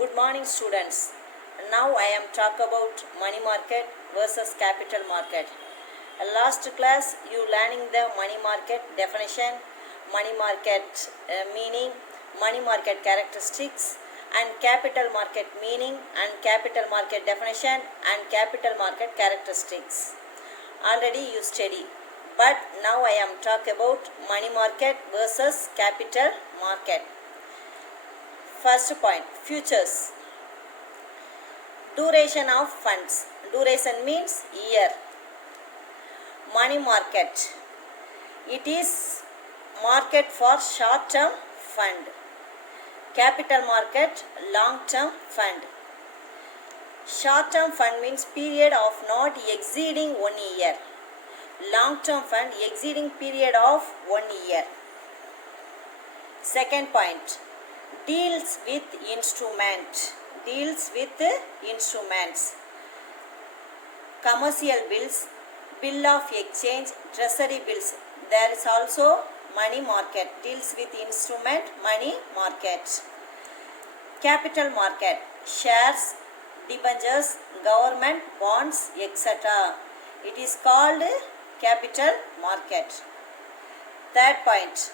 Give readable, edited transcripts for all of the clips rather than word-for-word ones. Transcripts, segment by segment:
Good morning, students. Now I am talk about money market versus capital market. Last class you learning the money market definition, money market meaning, money market characteristics, and capital market meaning and capital market definition and capital market characteristics. Already you study, but now I am talk about money market versus capital market. First point, futures. Duration of funds. Duration means year. Money market. It is market for short-term fund. Capital market, long-term fund. Short-term fund means period of not exceeding 1 year. Long-term fund exceeding period of 1 year. Second point, deals with instrument. Deals with instruments. Commercial bills, bill of exchange, treasury bills. There is also money market. Deals with instrument, money market. Capital market, shares, debentures, government bonds, etc. It is called capital market. Third point,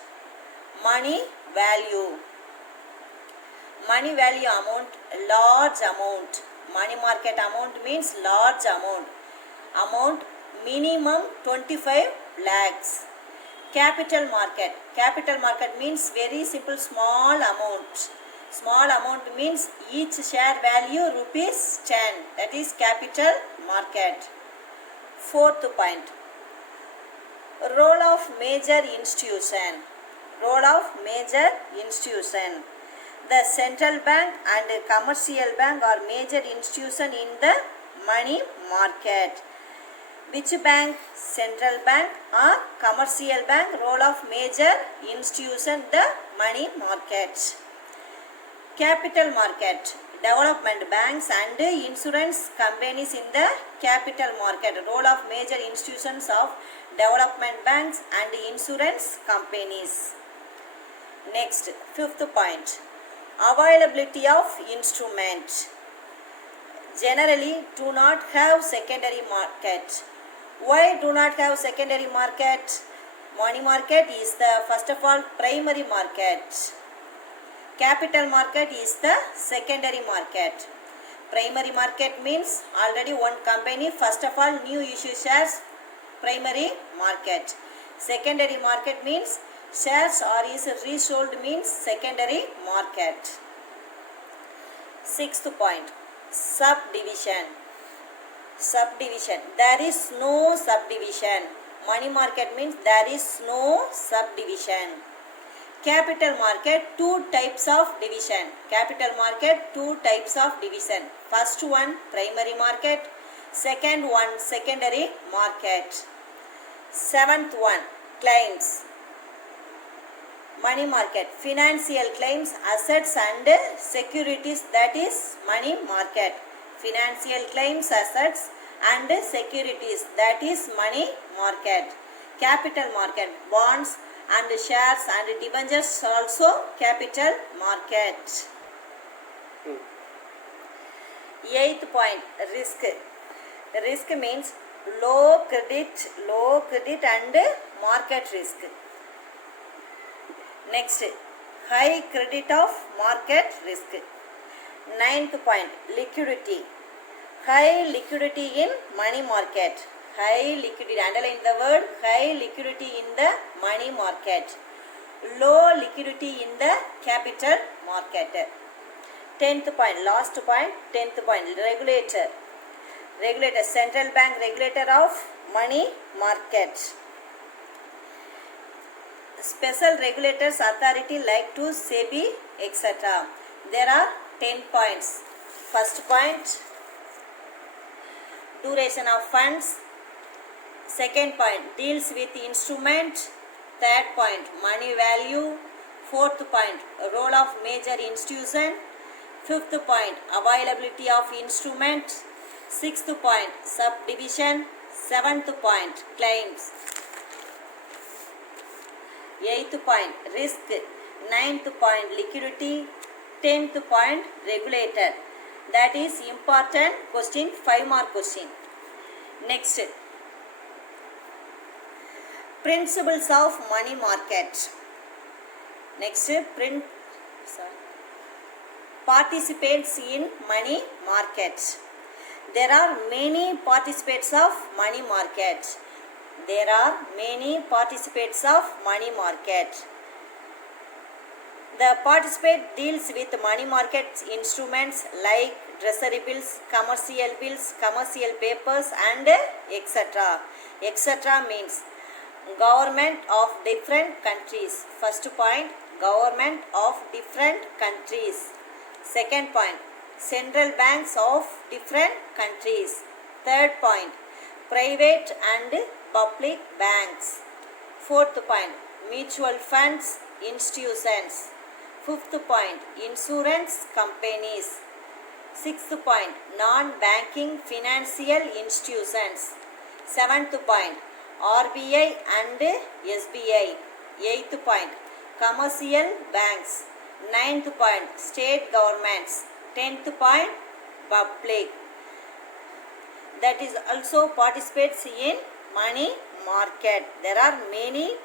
money value. Money value amount, large amount. Money market amount means large amount. Amount minimum 25 lakhs. Capital market. Capital market means very simple small amount. Small amount means each share value rupees 10. That is capital market. Fourth point, role of major institution. Role of major institution. The central bank and commercial bank are major institution in the money market. Which bank? Central bank or commercial bank? Role of major institution, the money market. Capital market. Development banks and insurance companies in the capital market. Role of major institutions of development banks and insurance companies. Next, fifth point, availability of instrument. Generally do not have secondary market. Why do not have secondary market? Money market is the first of all primary market. Capital market is the secondary market. Primary market means already one company first of all new issue shares, primary market. Secondary market means shares or is resold means secondary market. Sixth point, subdivision. Subdivision. There is no subdivision. Money market means there is no subdivision. Capital market, two types of division. Capital market, two types of division. First one, primary market. Second one, secondary market. Seventh one, claims. Money market, financial claims, assets and securities, that is money market. Financial claims, assets and securities, that is money market. Capital market, bonds and shares and debentures, also capital market. Eighth point, risk. Risk means low credit and market risk. Next, high credit of market risk. Ninth point, liquidity. High liquidity in money market. High liquidity, underline the word high liquidity in the money market. Low liquidity in the capital market. 10th point, last point, 10th point, regulator. Regulator, central bank regulator of money market. Special regulators authority like to SEBI, etc. There are 10 points. First point, duration of funds. Second point, deals with instrument. Third point, money value. Fourth point, role of major institution. Fifth point, availability of instrument. Sixth point, subdivision. Seventh point, claims. Eighth point, risk. Ninth point, liquidity. 10th point, regulator. That is important question, 5 mark question. Next, principles of money market. Next, participants in money market. There are many participants of money market. There are many participants of money market. The participant deals with money market instruments like treasury bills, commercial papers and etc. etc. means government of different countries. First point, government of different countries. Second point, central banks of different countries. Third point, private and public banks. Fourth point, mutual funds institutions. Fifth point, insurance companies. Sixth point, non-banking financial institutions. Seventh point, RBI and SBI. Eighth point, commercial banks. Ninth point, state governments. 10th point, public. That is also participates in money market. There are many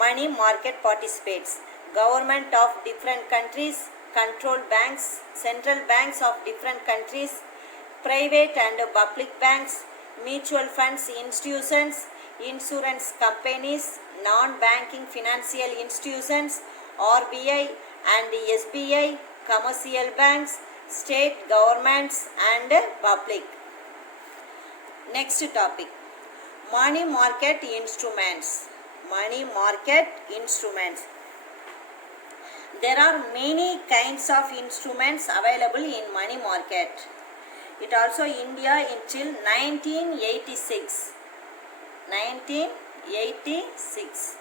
money market participants. Government of different countries, controlled banks, central banks of different countries, private and public banks, mutual funds institutions, insurance companies, non-banking financial institutions, RBI and SBI, commercial banks, state governments and public. Next topic, money market instruments. Money market instruments. There are many kinds of instruments available in money market. It also India until 1986. 1986.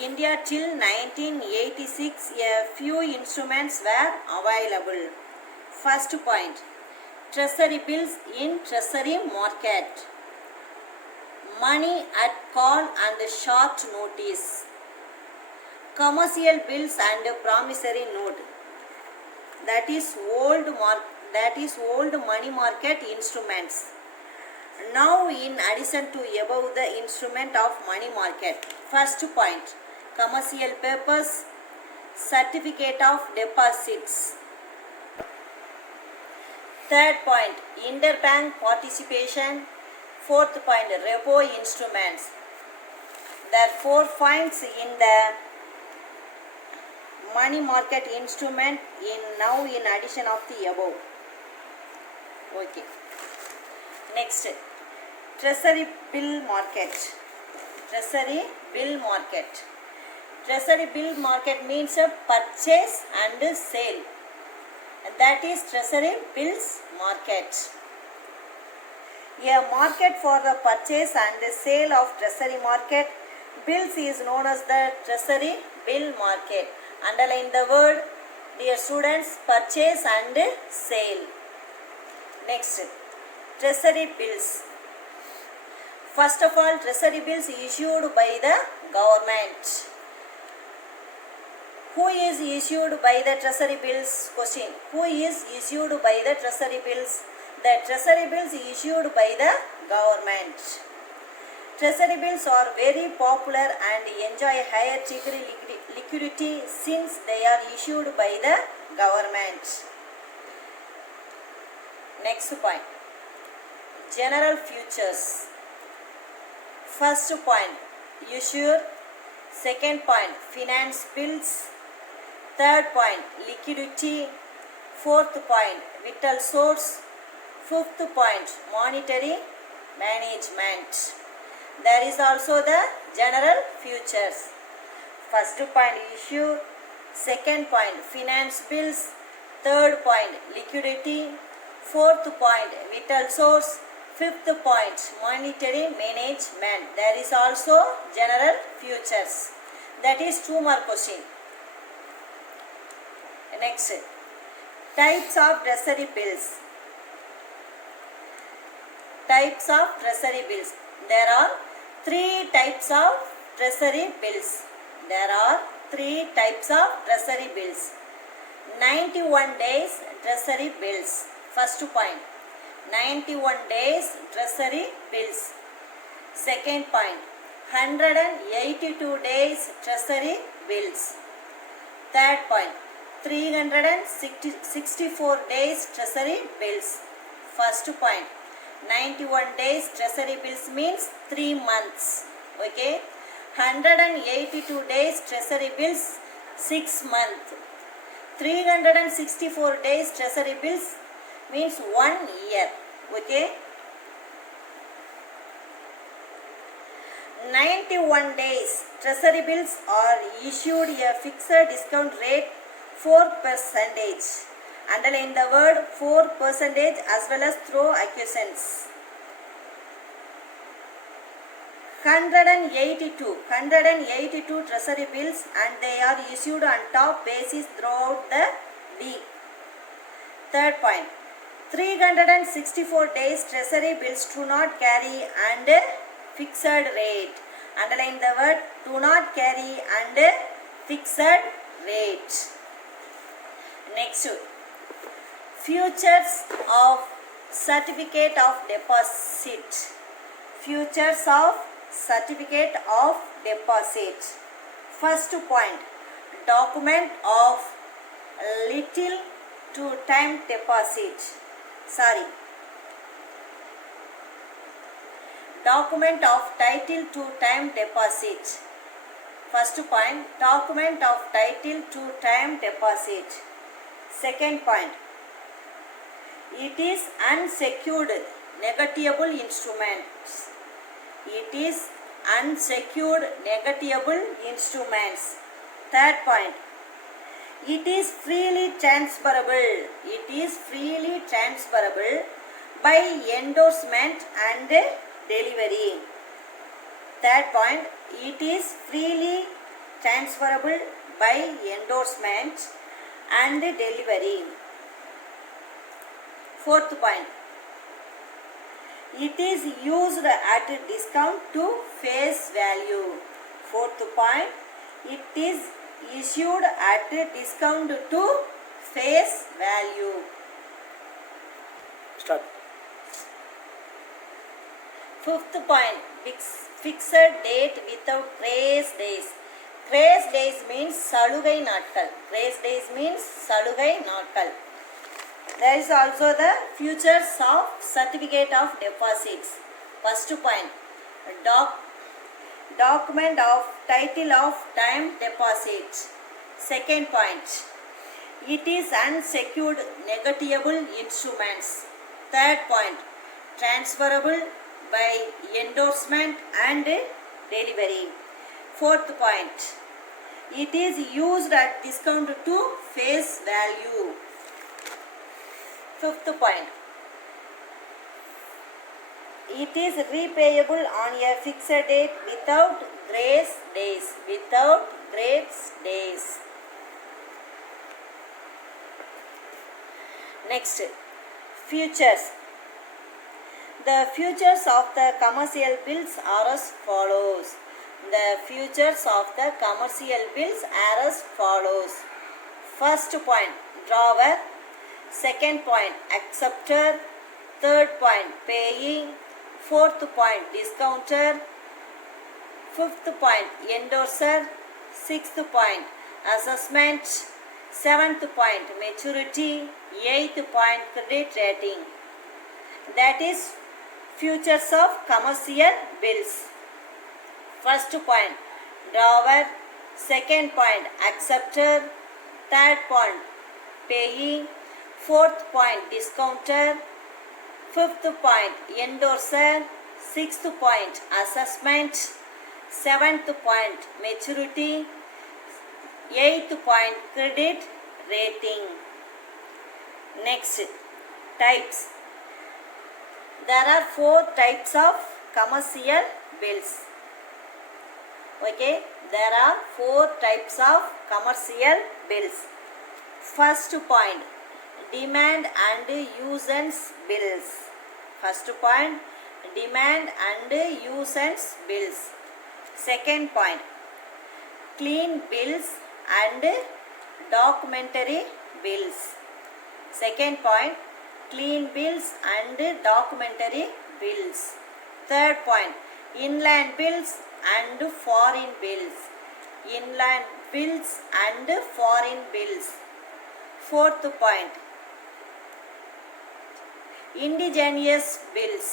India till 1986, a few instruments were available. First point, treasury bills in treasury market. Money at call and short notice. Commercial bills and promissory note. That is old money market instruments. Now in addition to above the instrument of money market. First point, commercial papers, certificate of deposits. Third point, interbank participation. Fourth point, repo instruments. There are 4 points in the money market instrument in addition of the above. Okay. Next, treasury bill market. Treasury bill market. Treasury bill market means a purchase and sale. That is treasury bills market. A market for the purchase and the sale of treasury market bills is known as the treasury bill market. Underline the word, dear students, purchase and sale. Next, treasury bills. First of all, treasury bills issued by the government. Who is issued by the treasury bills? Question. Who is issued by the treasury bills? The treasury bills issued by the government. Treasury bills are very popular and enjoy higher treasury liquidity since they are issued by the government. Next point, general futures. First point, issuer. Second point, finance bills. Third point, liquidity. Fourth point, vital source. Fifth point, monetary management. There is also the general futures. First point, issue. Second point, finance bills. Third point, liquidity. Fourth point, vital source. Fifth point, monetary management. There is also general futures. That is 2 mark question. Next, types of treasury bills. Types of treasury bills. There are 3 types of treasury bills. There are three types of treasury bills. 91 days treasury bills. First point, 91 days treasury bills. Second point, 182 days treasury bills. Third point, 364 days treasury bills. First point, 91 days treasury bills means 3 months. Okay. 182 days treasury bills 6 months. 364 days treasury bills means 1 year. Okay. 91 days treasury bills are issued a fixed discount rate 4%. Underline the word 4% as well as throw accusants. 182 treasury bills and they are issued on top basis throughout the week. Third point, 364 days treasury bills do not carry and fixed rate. Underline the word do not carry and fixed rate. Next, futures of certificate of deposit. Futures of certificate of deposit. First point, document of little to time deposit. Document of title to time deposit. First point, document of title to time deposit. Second point, it is unsecured negatable instruments. It is unsecured negatable instruments. Third point, it is freely transferable. It is freely transferable by endorsement and delivery. Third point, it is freely transferable by endorsement and delivery. Fourth point, it is used at discount to face value. Fourth point, it is issued at discount to face value. Start. Fifth point, fixed date without grace days. Grace days means salugai natkal. Grace days means salugai natkal. There is also the futures of certificate of deposits. First point, document of title of time deposit. Second point, it is unsecured negatable instruments. Third point, transferable by endorsement and delivery. Fourth point, it is used at discount to face value. Fifth point, it is repayable on a fixed date without grace days. Without grace days. Next, futures. The futures of the commercial bills are as follows. The futures of the commercial bills are as follows. First point, drawer. Second point, acceptor. Third point, paying. Fourth point, discounter. Fifth point, endorser. Sixth point, assessment. Seventh point, maturity. Eighth point, credit rating. That is futures of commercial bills. First point, drawer. Second point, acceptor. Third point, paying. Fourth point, discounter. Fifth point, endorser. Sixth point, assessment. Seventh point, maturity. Eighth point, credit rating. Next, types. There are 4 types of commercial bills. Okay, there are 4 types of commercial bills. First point, demand and usance bills. First point, demand and usance bills. Second point, clean bills and documentary bills. Second point, clean bills and documentary bills. Third point, inland bills and foreign bills. Inland bills and foreign bills. Fourth point, indigenous bills.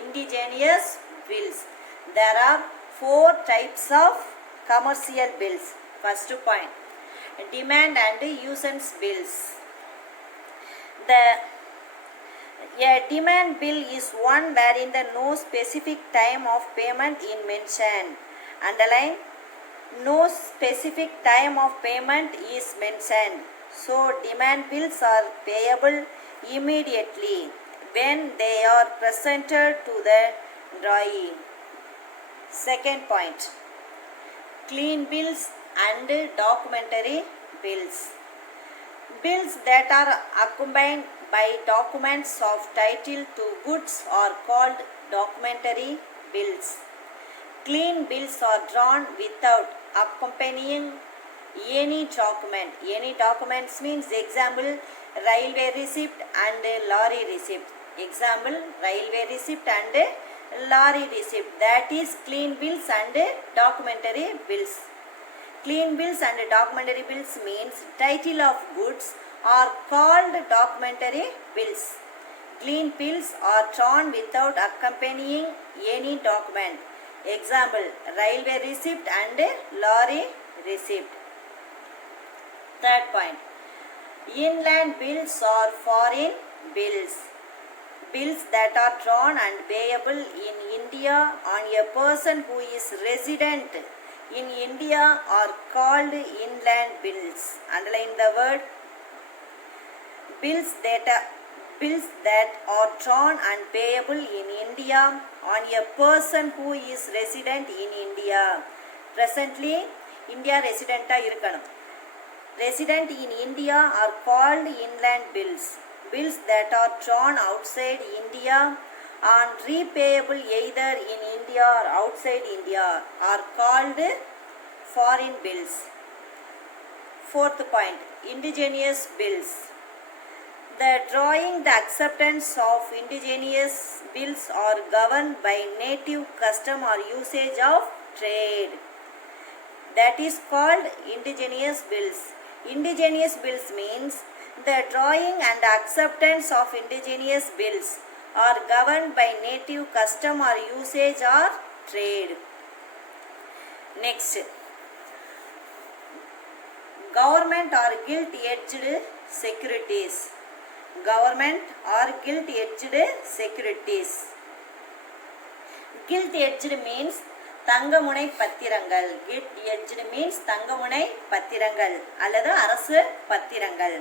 Indigenous bills. There are 4 types of commercial bills. First point, demand and usance bills. A demand bill is one wherein the no specific time of payment is mentioned. Underline, no specific time of payment is mentioned. So demand bills are payable immediately when they are presented to the drawee. Second point, clean bills and documentary bills. Bills that are accompanied by documents of title to goods are called documentary bills. Clean bills are drawn without accompanying any document. Any documents means example railway receipt and lorry receipt. Example railway receipt and lorry receipt. That is clean bills and documentary bills. Clean bills and documentary bills means title of goods are called documentary bills. Clean bills are drawn without accompanying any document. Example railway receipt and lorry receipt. Third point, inland bills or foreign bills. Bills that are drawn and payable in India on a person who is resident in India are called inland bills. Underline the word. Bills that are drawn and payable in India on a person who is resident in India. Presently, India resident irukkanum. Resident in India are called inland bills. Bills that are drawn outside India and repayable either in India or outside India are called foreign bills. Fourth point, indigenous bills. The drawing, the acceptance of indigenous bills are governed by native custom or usage of trade. That is called indigenous bills. Indigenous bills means the drawing and acceptance of indigenous bills are governed by native custom or usage or trade. Next, government or gilt-edged securities. Government or gilt-edged securities. Gilt-edged means தங்கமுனை பத்திரங்கள். gilt-edged means தங்கமுனை பத்திரங்கள் அல்லது அரசு பத்திரங்கள்.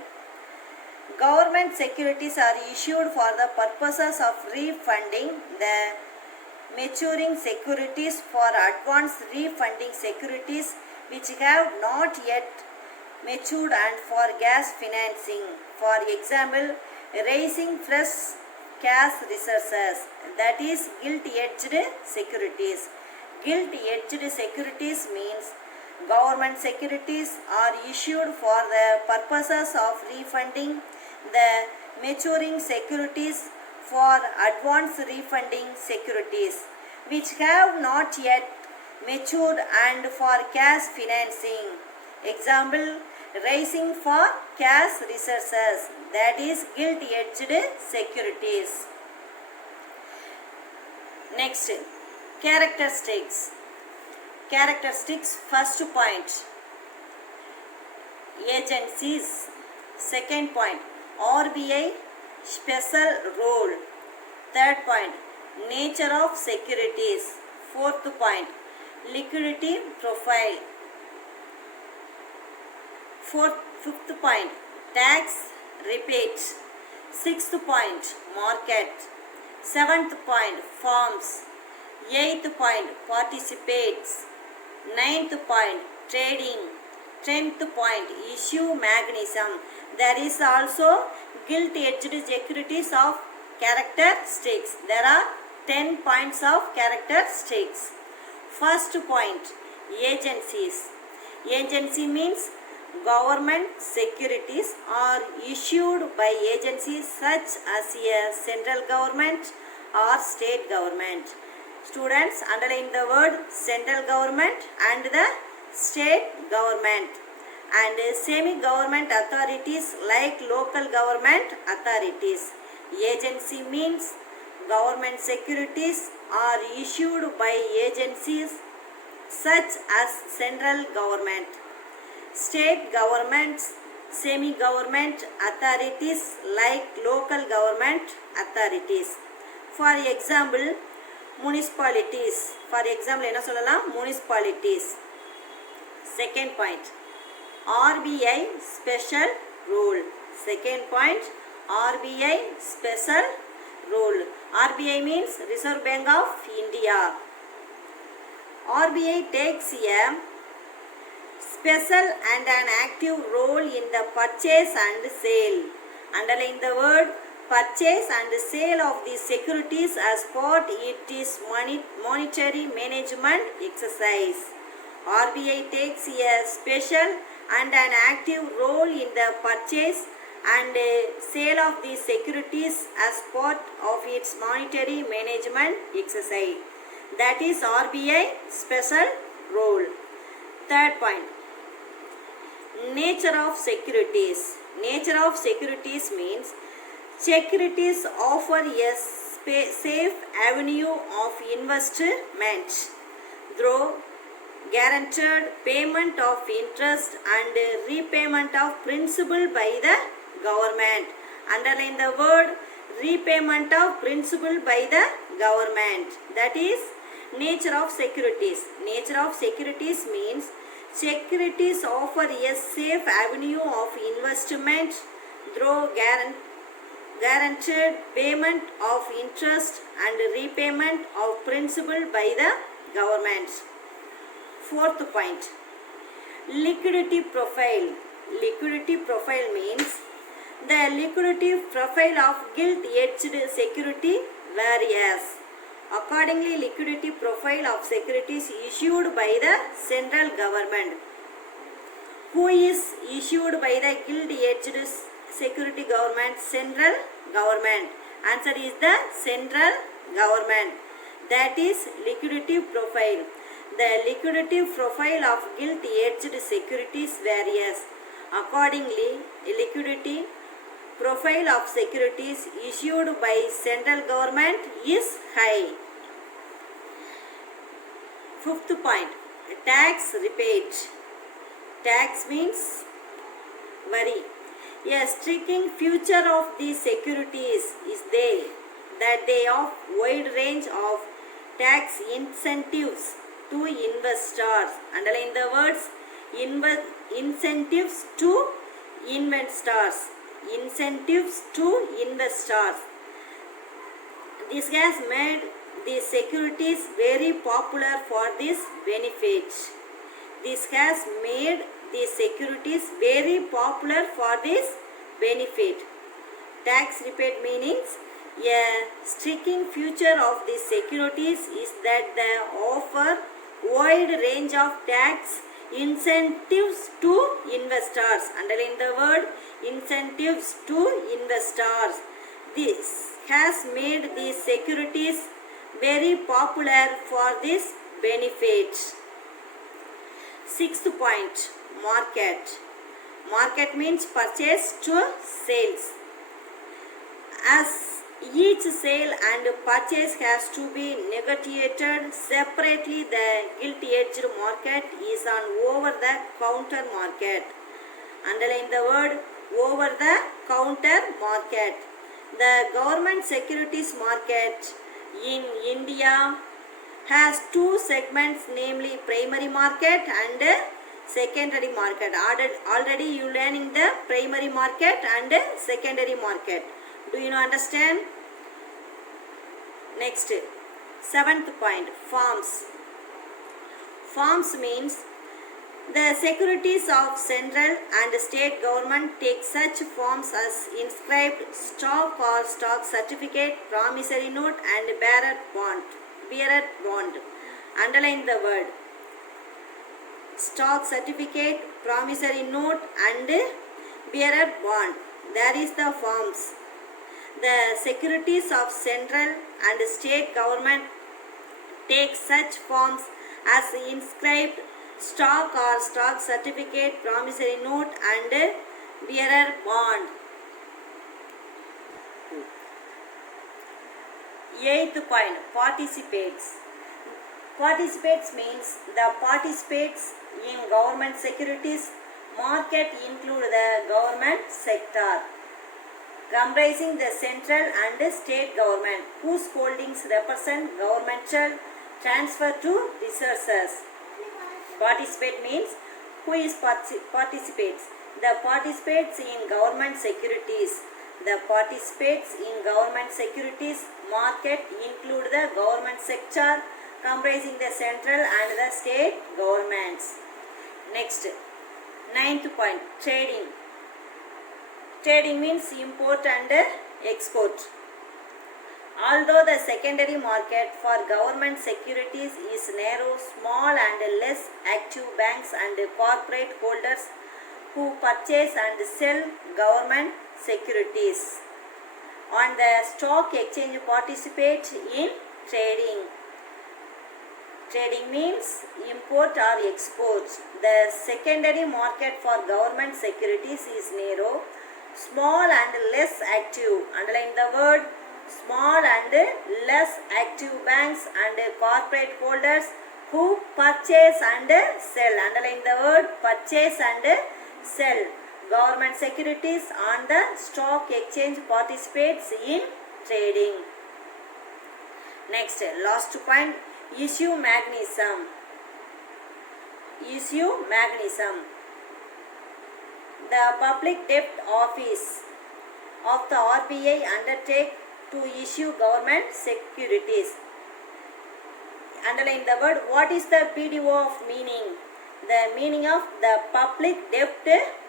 Government securities are issued for the purposes of refunding the maturing securities for advance refunding securities which have not yet matured and for gas financing. For example, raising fresh cash resources. That is gilt-edged securities. Gilt-edged securities means government securities are issued for the purposes of refunding the maturing securities for advance refunding securities which have not yet matured and for cash financing. Example, raising for cash resources. That is gilt-edged securities. Next, characteristics. Characteristics, first point, agencies. Second point, RBI special role. Third point, nature of securities. Fourth point, liquidity profile. Fifth point, tax rebate. Sixth point, market. Seventh point, forms. Eighth point, participates. Ninth point, trading. 10th point, issue mechanism. There is also gilt-edged securities of characteristics. There are 10 points of characteristics. First point, agencies. Agency means government securities are issued by agencies such as a central government or state government. Students, underline the word central government and the state government, and semi-government authorities like local government authorities. Agency means government securities are issued by agencies such as central government, state governments, semi-government authorities like local government authorities. For example, municipalities. For example, என்ன சொல்லலாம்? Municipalities. Second point, RBI special rule. Second point, RBI special rule. RBI means Reserve Bank of India. RBI takes a special and an active role in the purchase and sale. Underline the word purchase and sale of the securities as part it is monetary management exercise. RBI takes a special and an active role in the purchase and sale of the securities as part of its monetary management exercise. That is RBI special role. Third point, nature of securities. Nature of securities means securities offer a safe avenue of investment through guaranteed payment of interest and repayment of principal by the government. Underline the word repayment of principal by the government. That is nature of securities. Nature of securities means securities offer a safe avenue of investment through guaranteed payment of interest and repayment of principal by the government. Fourth point, liquidity profile. Liquidity profile means the liquidity profile of gilt-edged security varies. Accordingly, liquidity profile of securities issued by the central government. Who is issued by the gilt-edged security government? Central government. Answer is the central government. That is liquidity profile. The liquidity profile of gilt-edged securities varies. Accordingly, liquidity profile of securities issued by central government is high. Fifth point, tax rebate. Tax means worry. A striking feature of these securities is that they offer wide range of tax incentives to investors. Underline the words incentives to investors. Incentives to investors. This has made these securities very popular for this benefit. This has made these securities very popular for this benefit. Tax rebate meanings. A striking feature of these securities is that they offer wide range of tax incentives to investors. Underline the word incentives to investors. This has made these securities very popular for this benefit. Sixth point, market. Market means purchase to sales. As each sale and purchase has to be negotiated separately, the gilt-edged market is an over-the-counter market. Underline the word over-the-counter market. The government securities market in India has two segments, namely primary market and secondary market. Already you learning the primary market and secondary market. Do you understand? Next, seventh point, forms. Forms means the securities of central and state government take such forms as inscribed stock or stock certificate, promissory note and bearer bond. Underline the word stock certificate, promissory note and bearer bond. There is the forms. The securities of central and state government take such forms as inscribed stock or stock certificate, promissory note and bearer bond. Eighth point, participates. Participates means the participates in government securities market include the government sector, comprising the central and state government, whose holdings represent governmental transfer to resources. Participate means who is participates. The participates in government securities. The participates in government securities market include the government sector comprising the central and the state governments. Next, ninth point, trading. Trading means import and export. Although the secondary market for government securities is narrow, small and less active banks and corporate holders who purchase and sell government securities on the stock exchange participate in trading. Trading means import or export. The secondary market for government securities is narrow, small and less active. Underline the word small and less active banks and corporate holders who purchase and sell. Underline the word purchase and sell government securities on the stock exchange participates in trading. Next, last point, issue mechanism. Issue mechanism. The public debt office of the RBI undertake to issue government securities. Underline the word. What is the PDO of meaning? The meaning of the public debt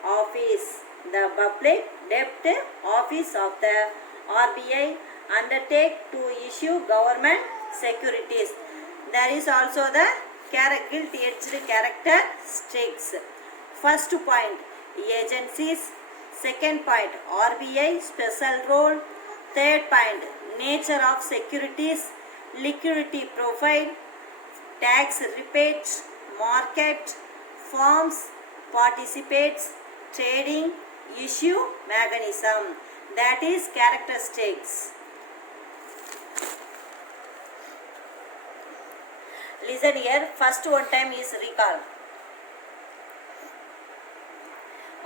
office. The public debt office of the RBI undertake to issue government securities. There is also the gilt-edged characteristics. First point, agencies. Second point, RBI special role. Third point, nature of securities, liquidity profile, tax rebate, market, forms, participates, trading, issue mechanism. That is characteristics. Listen here, first one time is recall.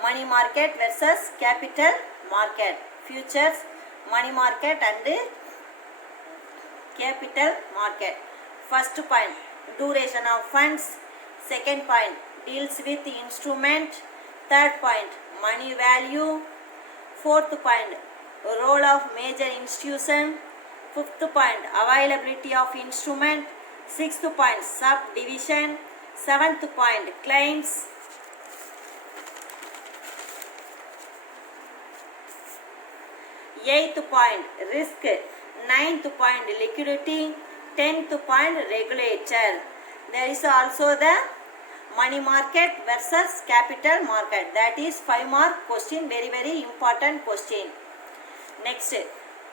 Money market versus capital market. Futures, money market and capital market. First point, duration of funds. Second point, deals with instrument. Third point, money value. Fourth point, role of major institution. Fifth point, availability of instrument. Sixth point, subdivision. Seventh point, claims. Eighth point, risk. Ninth point, liquidity. 10th point, regulator. There is also the money market versus capital market. That is 5 mark question, very very important question. Next,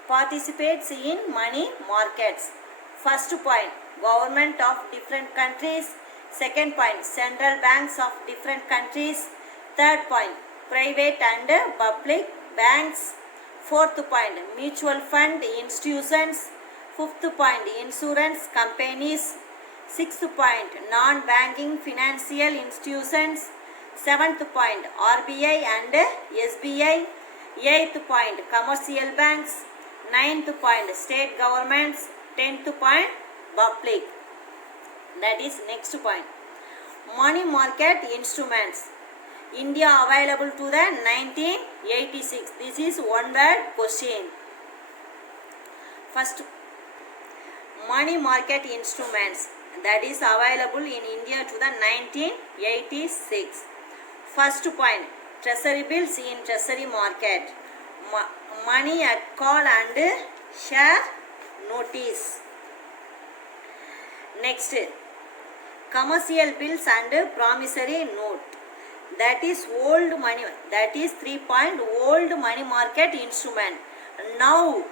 participates in money markets. First point, government of different countries. Second point, central banks of different countries. Third point, private and public banks. Fourth point, mutual fund institutions. Fifth point, insurance companies. Sixth point, non-banking financial institutions. Seventh point, RBI and SBI. Eighth point, commercial banks. Ninth point, state governments. 10th point, public. That is next point. Money market instruments. India available to the 1986. This is one word question. First, money market instruments that is available in India to the 1986. First point, treasury bills in treasury market. Money at call and share notice. Next, commercial bills and promissory note. That is old money. That is 3 point old money market instrument. Now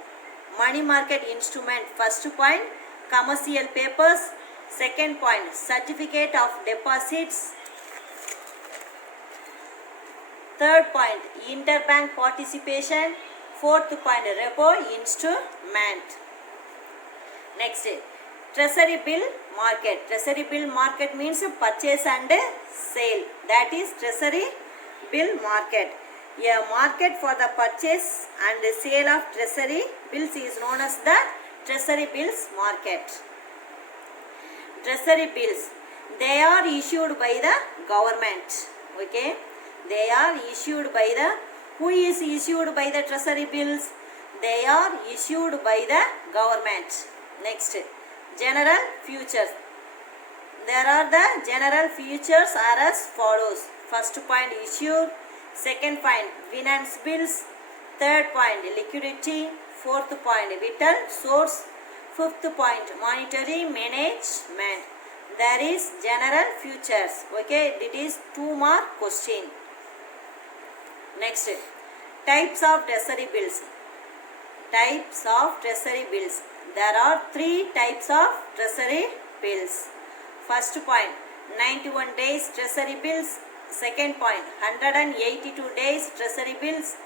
money market instrument. First point commercial papers. Second point certificate of deposits. Third point interbank participation. Fourth point repo instrument. Next, treasury bill market. Treasury bill market means purchase and sale. That is treasury bill market. A market for the purchase and sale of treasury bills is known as the treasury bills market. Treasury bills, they are issued by the government. Okay, they are issued by the, who is issued by the treasury bills? They are issued by the government. Next, general futures. There are the general futures are as follows. First point issue. Second point finance bills. Third point liquidity. Fourth point vital source. Fifth point monetary management. There is general futures. Okay, it is 2 mark question. Next, types of treasury bills. Types of treasury bills. There are 3 types of treasury bills. First point 91 days treasury bills. Second point 182 days treasury bills.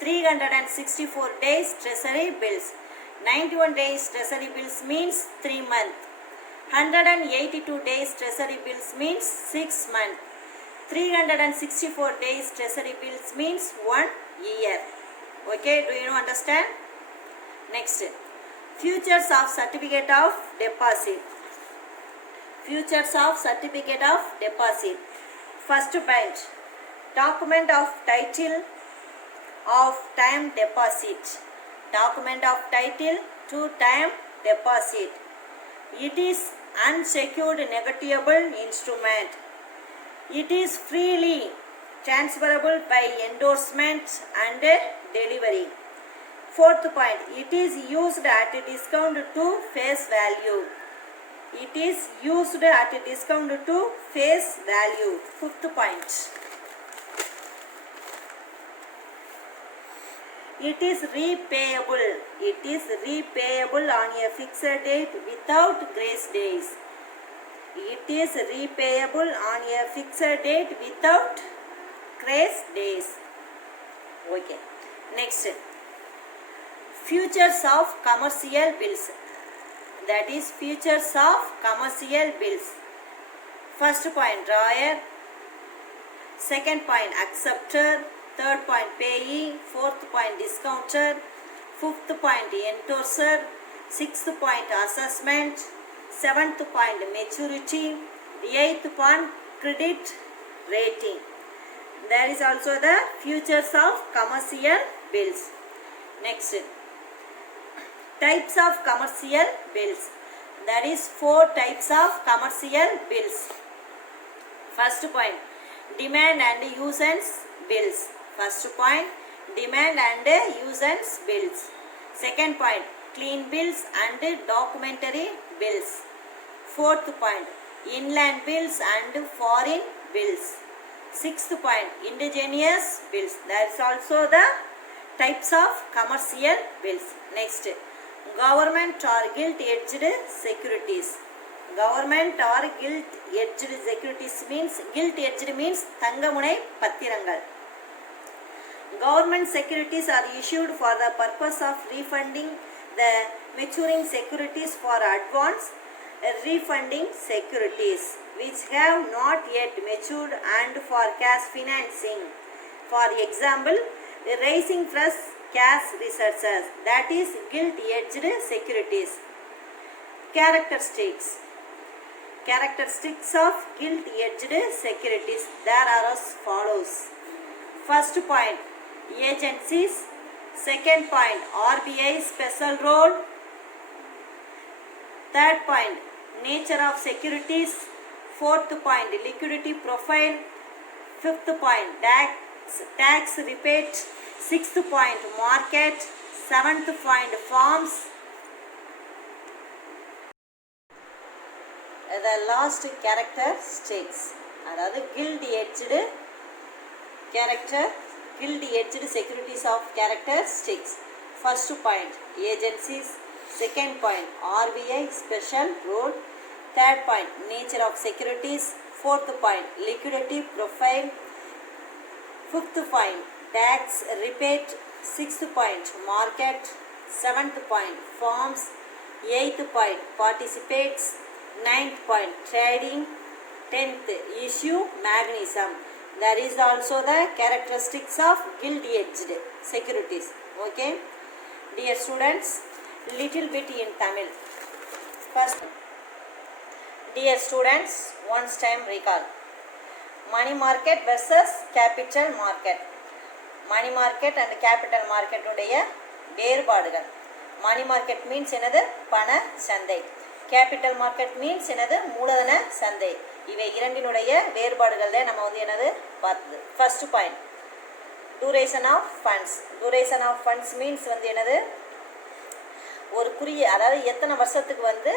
364 days treasury bills. 91 days treasury bills means 3 months. 182 days treasury bills means 6 months. 364 days treasury bills means 1 year. Okay, do you understand? Next, futures of certificate of deposit. Futures of certificate of deposit. First point, document of title of time deposit. Document of title to time deposit. It is unsecured negotiable instrument. It is freely transferable by endorsement and delivery. Fourth point, it is used at a discount to face value. It is used at a discount to face value. Fifth point, it is repayable. It is repayable on a fixed date without grace days. It is repayable on a fixed date without grace days. Okay. Next, futures of commercial bills. That is futures of commercial bills. First point drawer. Second point acceptor. Third point payee. Fourth point discounter. Fifth point endorser. Sixth point assessment. Seventh point maturity. Eighth point credit rating. There is also the futures of commercial bills. Next, types of commercial bills. That is 4 types of commercial bills. First point, demand and usance bills. First point, demand and usance bills. Second point, clean bills and documentary bills. Fourth point, inland bills and foreign bills. Sixth point, indigenous bills. That is also the types of commercial bills. Next, government or gilt-edged securities. Government or gilt-edged securities means, gilt-edged means தங்கமுனை பத்திரங்கள். Government securities are issued for the purpose of refunding the maturing securities for advance refunding securities which have not yet matured and for cash financing. For example, raising fresh cash resources, that is gilt-edged securities. Characteristics. Characteristics of gilt-edged securities. There are as follows. First point, agencies. Second point, RBI special role. Third point, nature of securities. Fourth point, liquidity profile. Fifth point, tax rebate. Sixth point, market. Seventh point, forms. the last characteristics, அதாவது gilt edged character, gilt edged securities of characteristics. First point, agencies. Second point, RBI special role. Third point, nature of securities. Fourth point, liquidity profile. Fifth point, tax rebate. Sixth point, market. Seventh point, forms. Eighth point, participates. Ninth point, trading. 10th, issue mechanism. There is also the characteristics of gilt-edged securities. Okay, dear students, little bit in Tamil. First, dear students, once time recall. Money market versus capital market. Money market and capital market உடைய வேறுபாடுகள். Money market means என்னது? பண சந்தை. Capital market means என்னது? மூலதன சந்தை. இவை இரண்டினுடைய வேறுபாடுகள் தான் நம்ம வந்து என்னது பார்த்தது. First point, duration of funds. Duration of funds means வந்து என்னது? ஒரு குறுகிய, அதாவது எத்தனை வருஷத்துக்கு வந்து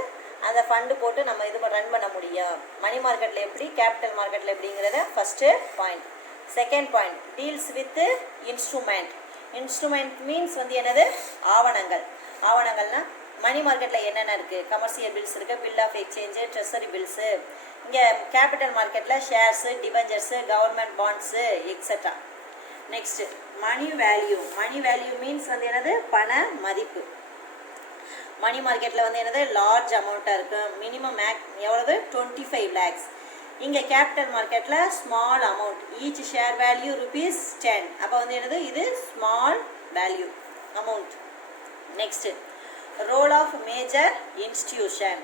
அந்த ஃபண்டு போட்டு நம்ம இது ரன் பண்ண முடியும். மணி மார்க்கெட்டில் எப்படி, கேபிட்டல் மார்க்கெட்டில் எப்படிங்கிறத first point. Second point, deals with instrument. Instrument means வந்து என்னது? ஆவணங்கள். ஆவணங்கள்னால் மணி மார்க்கெட்டில் என்னென்ன இருக்குது? கமர்ஷியல் பில்ஸ் இருக்குது, bill of exchange, treasury bills. இங்கே கேபிட்டல் மார்க்கெட்டில் shares, debentures, government bonds etcetera. Next money value. Money value means வந்து என்னது? பண மதிப்பு. மணி மார்க்கெட்டில் வந்து என்னது? லார்ஜ் அமௌண்ட்டாக இருக்கும். மினிமம் எவ்வளவு? 25 lakhs. இங்கே கேபிட்டல் மார்க்கெட்டில் small amount. Each share value ₹10. அப்போ வந்து என்னது? இது small value amount. Next role of major institution.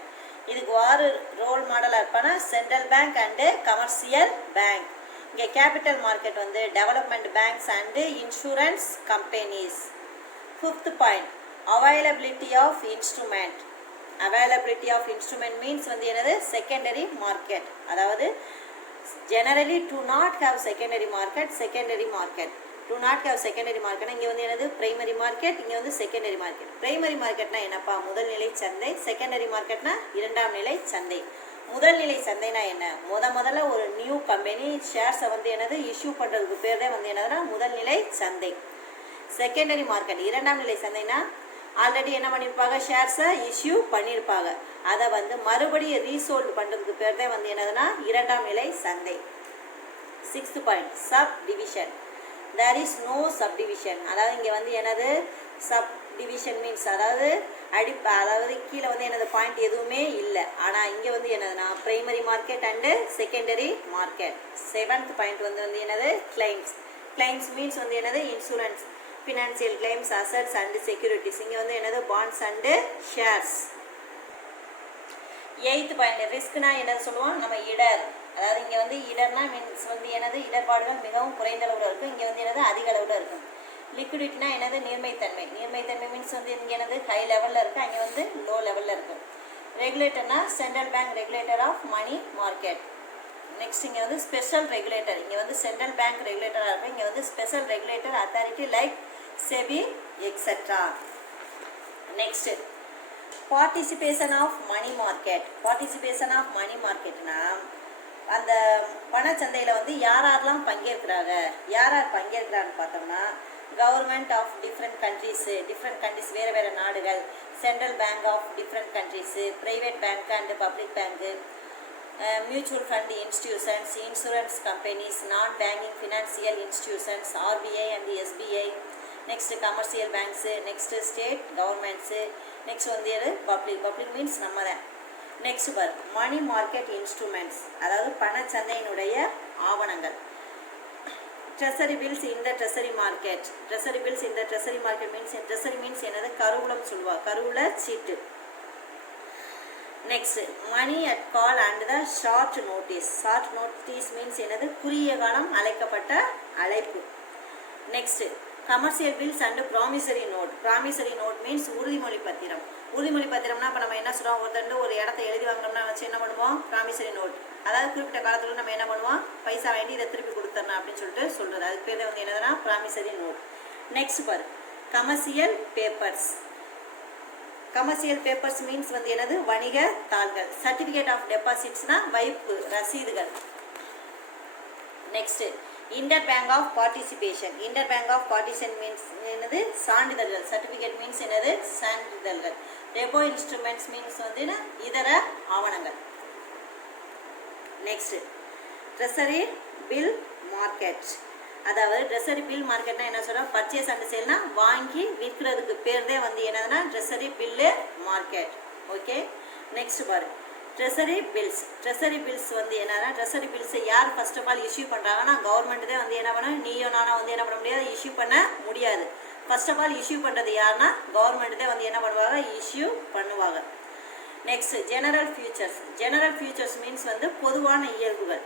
இதுக்கு வாரு ரோல் மாடலாக இருப்பானா central bank and commercial bank. இங்கே கேபிட்டல் மார்க்கெட் வந்து development banks and insurance companies. Fifth point, availability of instrument. Availability of instrument means வந்து என்னது? secondary market. அதாவது generally do not have secondary market. Secondary market do not have secondary market. இங்கே வந்து என்னது? primary market, இங்கே வந்து secondary market. primary marketனா என்னப்பா? முதல் நிலை சந்தை. secondary marketனா இரண்டாம் நிலை சந்தை. முதல் நிலை சந்தைனா என்ன? முதல்ல ஒரு நியூ கம்பெனி ஷேர்ஸை வந்து என்னது இஷ்யூ பண்ணுறதுக்கு பேர் தான் வந்து என்னதுன்னா முதல் நிலை சந்தை. செகண்டரி மார்க்கெட் இரண்டாம் நிலை சந்தைனா ஆல்ரெடி என்ன பண்ணியிருப்பாங்க? ஷேர்ஸை இஷ்யூ பண்ணியிருப்பாங்க. அதை வந்து மறுபடியும் ரீசோல்டு பண்ணுறதுக்கு பேர் தான் வந்து என்னதுன்னா இரண்டாம் நிலை சந்தை. Sixth point, sub division. There is no sub division. அதாவது இங்கே வந்து என்னது? சப் டிவிஷன் மீன்ஸ் அதாவது அதாவது கீழே வந்து என்னது பாயிண்ட் எதுவுமே இல்லை. ஆனால் இங்கே வந்து என்னதுன்னா primary market and secondary market. Seventh point வந்து என்னது? கிளைம்ஸ். கிளைம்ஸ் மீன்ஸ் வந்து என்னது? Insurance, financial claims, assets and securities. இங்கே வந்து என்னது? Bonds and shares. Eighth point, ரிஸ்க்னா என்னது சொல்லுவோம்? நம்ம இடர். அதாவது இங்கே வந்து இடர்னா மீன்ஸ் வந்து என்னது? இடர்பாடுகள் மிகவும் குறைந்த அளவில் இருக்கும். இங்கே வந்து என்னது? அதிக அளவில் இருக்கும். லிக்விடிட்டினா என்னது? நீர்மைத்தன்மை. நீர்மைத்தன்மை மீன்ஸ் வந்து இங்கே என்னது? ஹை லெவலில் இருக்குது, அங்கே வந்து லோ லெவலில் இருக்கும். ரெகுலேட்டர்னா central bank regulator of money market. Next இங்கே வந்து ஸ்பெஷல் ரெகுலேட்டர். இங்கே வந்து சென்ட்ரல் பேங்க் ரெகுலேட்டராக இருக்கும். இங்கே வந்து special regulator authority like SEBI etcetera. Next participation of money market. Participation of money மார்க்கெட்னா அந்த பணச்சந்தையில் வந்து யாரெல்லாம் பங்கேற்கிறாங்க? யார் பங்கேற்கிறான்னு பார்த்தோம்னா கவர்மெண்ட் ஆஃப் டிஃப்ரெண்ட் கண்ட்ரிஸ் வேறு வேறு நாடுகள், central bank of different countries, private bank and public bank, mutual fund institutions, insurance companies, non banking financial institutions, RBI and SBI. Next commercial banks, next state governments, next வந்து public means நம்ம தான். Next for money market instruments, அதாவது பணச்சந்தையினுடைய ஆவணங்கள். Treasury bills in the treasury market. Treasury bills in the treasury market means, treasury means என்னது? கருவூலம் சொல்லுவா, கருவூல சீட்டு. Next money at call and the short notice. Short notice means என்னது? குறுகிய காலம் அழைக்கப்பட்ட அழைப்பு. Next commercial bills and promissory note. Promissory note means உறுதிமொழி பத்திரம். உறுதிமொழி பத்திரம்னா இப்போ நம்ம என்ன சொல்கிறோம்? ஒருத்தண்டு ஒரு இடத்த எழுதி வாங்கினோம்னா வச்சு என்ன பண்ணுவோம்? Promissory note. அதாவது குறிப்பிட்ட காலத்தில் நம்ம என்ன பண்ணுவோம்? பைசா வாங்கி இதை திருப்பி கொடுத்துடணும் அப்படின்னு சொல்கிறது. அதுக்கு பேர் வந்து என்னதுன்னா ப்ராமிசரி நோட். நெக்ஸ்ட் பாரு commercial papers. Commercial papers means வந்து என்னது வணிக தாள்கள். சர்டிஃபிகேட் ஆஃப் டெபாசிட்ஸ்னா வைப்பு ரசீதுகள். Next inter bank of participation. Inter bank of participation means என்னது சர்டிஃபிகேட். சர்டிஃபிகேட் மீன்ஸ் என்னது சான்றிதழ்கள். ரெப்போ இன்ஸ்ட்ருமெண்ட்ஸ் மீன்ஸ் வந்து இதர ஆவணங்கள். Next treasury bill market. அதாவது ட்ரெஸரி பில் மார்க்கெட்னா என்ன சொல்கிறோம், பர்ச்சேஸ் அண்ட் சேல்னா வாங்கி விற்கிறதுக்கு பேர்தே வந்து என்னதுன்னா treasury bill market. Okay, next பாரு ட்ரெஸரி பில்ஸ். ட்ரெஸரி பில்ஸ் வந்து என்னன்னா, ட்ரெஸரி பில்ஸை யார் ஃபர்ஸ்ட் ஆஃப் ஆல் இஷ்யூ பண்ணுறாங்கன்னா கவர்மெண்ட் தான் வந்து என்ன பண்ண, நீயோ நானோ வந்து என்ன பண்ண முடியாது, இஷ்யூ பண்ண முடியாது. ஃபர்ஸ்ட் ஆஃப் ஆல் இஷ்யூ பண்ணுறது யாருன்னா கவர்மெண்ட் தான் வந்து என்ன பண்ணுவாங்க, இஷ்யூ பண்ணுவாங்க. Next general futures. General futures means வந்து பொதுவான இயல்புகள்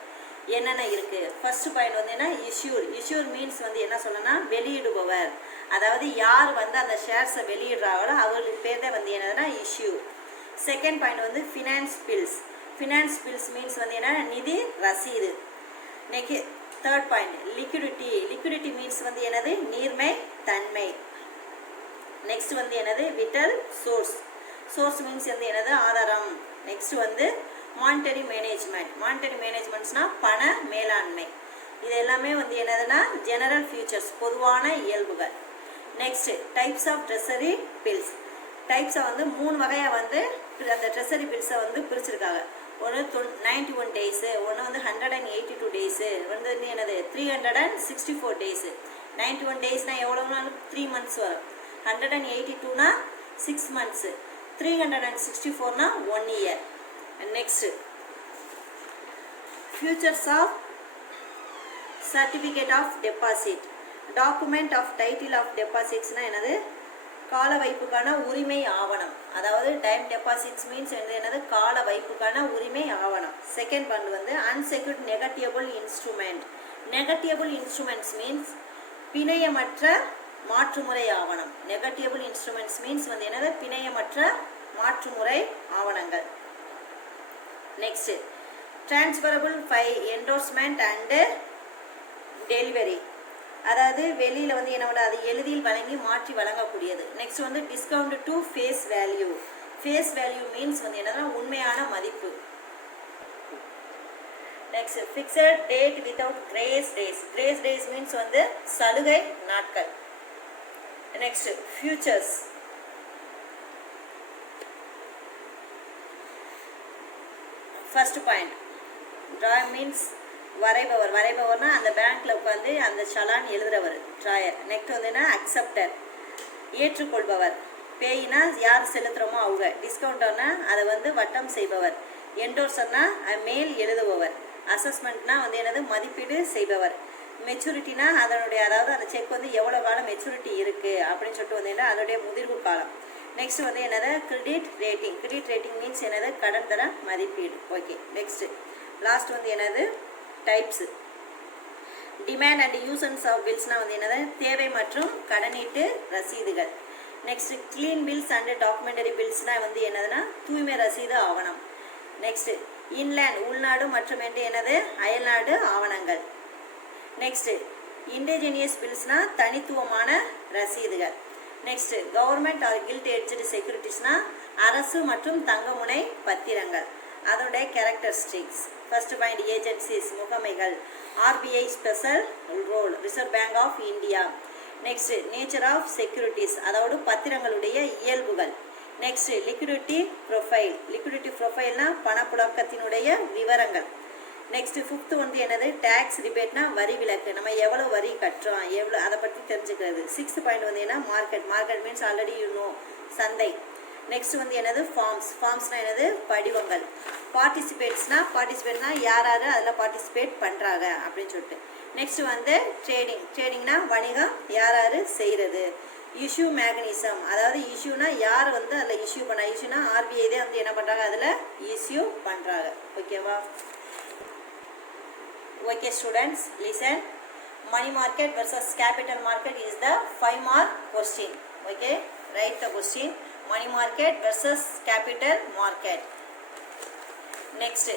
என்னென்ன இருக்குது. ஃபர்ஸ்ட் பாயிண்ட் வந்து என்ன, இஷ்யூர். இஷ்யூர் மீன்ஸ் வந்து என்ன சொல்லணும்னா வெளியிடுபவர். அதாவது யார் வந்து அந்த ஷேர்ஸை வெளியிடுறாங்களோ அவர்களுக்கு பேர் தான் வந்து என்னதுன்னா இஷ்யூ. செகண்ட் பாயிண்ட் வந்து finance bills. Finance bills means வந்து என்ன, நிதி ரசீது. Next third point liquidity. Liquidity means வந்து என்னது நீர்மை தன்மை. நெக்ஸ்ட் வந்து என்னது விட்டல் சோர்ஸ். சோர்ஸ் மீன்ஸ் வந்து என்னது ஆதாரம். நெக்ஸ்ட் வந்து மானிட்டரி மேனேஜ்மெண்ட். மானிட்டரி மேனேஜ்மெண்ட்ஸ்னா பண மேலாண்மை. இது எல்லாமே வந்து என்னதுன்னா ஜெனரல் ஃபியூச்சர்ஸ் பொதுவான இயல்புகள். Next types of treasury bills. டைப்ஸை வந்து 3 வகையாக வந்து அந்த ட்ரெஸரி பில்ஸை வந்து பிரிச்சிருக்காங்க. ஒன்று 91 டேஸு, ஒன்று வந்து 182 டேஸு, வந்து என்னது 364 டேஸு. 91 டேஸ்னால் எவ்வளோனாலும் 3 months வரும். 182னா 6 months. 364னா 1 year. Next futures of certificate of deposit. Document of title of டெபாசிட்ஸ்னால் என்னது, கால வைப்புக்கான உரிமை ஆவணம். அதாவது டைம் டெபாசிட்ஸ் மீன்ஸ் என்னது கால வைப்புக்கான உரிமை ஆவணம். செகண்ட் பாயிண்ட் வந்து unsecured negotiable instrument. Negotiable instruments means பிணையமற்ற மாற்றுமுறை ஆவணம். நெகட்டியபிள் இன்ஸ்ட்ருமெண்ட்ஸ் மீன்ஸ் வந்து என்னது பிணையமற்ற மாற்றுமுறை ஆவணங்கள். Next transferable by endorsement and delivery. அதாவது வெளியில் வந்து என்ன பண்ண, அது எளிதில் வழங்கி மாற்றி வழங்கக்கூடியது. நெக்ஸ்ட் வந்து discount to face value. Face value means வந்து என்னன்னா உண்மையான மதிப்பு. Next fixed date without grace days. Grace days means வந்து சலுகை நாட்கள். Next futures. First point Troy means வரைபவர். வரைபவர்னா அந்த பேங்க்ல உட்காந்து அந்த சலான் எழுதுறவர் ட்ராயர். நெக்ஸ்ட் வந்து என்ன அக்செப்டர் ஏற்றுக்கொள்பவர். பேயினா யார் செலுத்துகிறோமோ அவங்க. டிஸ்கவுண்டர்னா அதை வந்து வட்டம் செய்பவர். என்டோர்சர்னா மேல் எழுதுபவர். அசஸ்மெண்ட்னா வந்து என்னது மதிப்பீடு செய்பவர். மெச்சூரிட்டினா அதனுடைய அதாவது அந்த செக் வந்து எவ்வளோ காலம் மெச்சூரிட்டி இருக்குது அப்படின்னு சொல்லிட்டு வந்து என்ன அதனுடைய முதிர்வு காலம். நெக்ஸ்ட் வந்து என்னது credit rating. Credit rating means என்னது கடன் தர மதிப்பீடு. ஓகே, நெக்ஸ்ட் லாஸ்ட் வந்து என்னது types. Demand and usance of பில்ஸ்னால் வந்து என்னது தேவை மற்றும் கடனீட்டு ரசீதுகள். Next clean bills and documentary பில்ஸ்னால் வந்து என்னதுன்னா தூய்மை ரசீது ஆவணம். நெக்ஸ்ட் இன்லேண்ட் உள்நாடு மற்றும் என்னது அயல்நாடு ஆவணங்கள். நெக்ஸ்ட் இண்டிஜினியஸ் பில்ஸ்னால் தனித்துவமான ரசீதுகள். Next government or gilt edged செக்யூரிட்டிஸ்னால் அரசு மற்றும் தங்கமுனை பத்திரங்கள். அதோடைய கேரக்டரிஸ்டிக்ஸ். ஃபர்ஸ்ட் பாயிண்ட் ஏஜென்சிஸ் முகமைகள். RBI special role. Reserve bank of India. Next nature of securities அதோட பத்திரங்களுடைய இயல்புகள். Next liquidity profile. லிக்விடிட்டி ப்ரொஃபைல்னா பணப்புழக்கத்தினுடைய விவரங்கள். நெக்ஸ்ட் ஃபிஃப்த் வந்து என்னது டேக்ஸ் ரிபேட்னா வரி விலக்கு. நம்ம எவ்வளோ வரி கட்டுறோம் எவ்வளோ அதை பற்றி தெரிஞ்சுக்கிறது. சிக்ஸ்த் பாயிண்ட் வந்து என்ன market. Market means already you know சந்தை. நெக்ஸ்ட் வந்து என்னது ஃபார்ம்ஸ். ஃபார்ம்ஸ்னால் என்னது படிவங்கள். பார்ட்டிசிபேட்னா யார் யார் அதில் பார்ட்டிசிபேட் பண்ணுறாங்க அப்படின்னு சொல்லிட்டு. நெக்ஸ்ட் வந்து ட்ரேடிங். ட்ரேடிங்னா வணிகம் யார் யார் செய்கிறது. இஷ்யூ மேகனிசம் அதாவது இஷ்யூனா யார் வந்து அதில் இஷ்யூ பண்ண. இஷ்யூனா ஆர்பிஐ தான் வந்து என்ன பண்ணுறாங்க அதில் இஷ்யூ பண்ணுறாங்க. ஓகேவா? Okay students, listen. Money market versus capital market is the 5 mark question. Okay, write the question. Money market versus capital market. Next,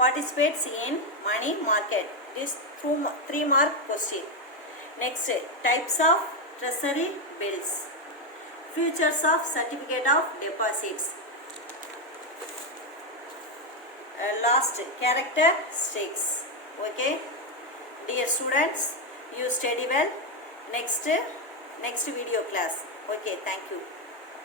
participates in money market. This 3 mark question. Next, types of treasury bills. Features of certificate of deposits. Last characteristics. Okay, dear students, you study well. Next video class. Okay, thank you.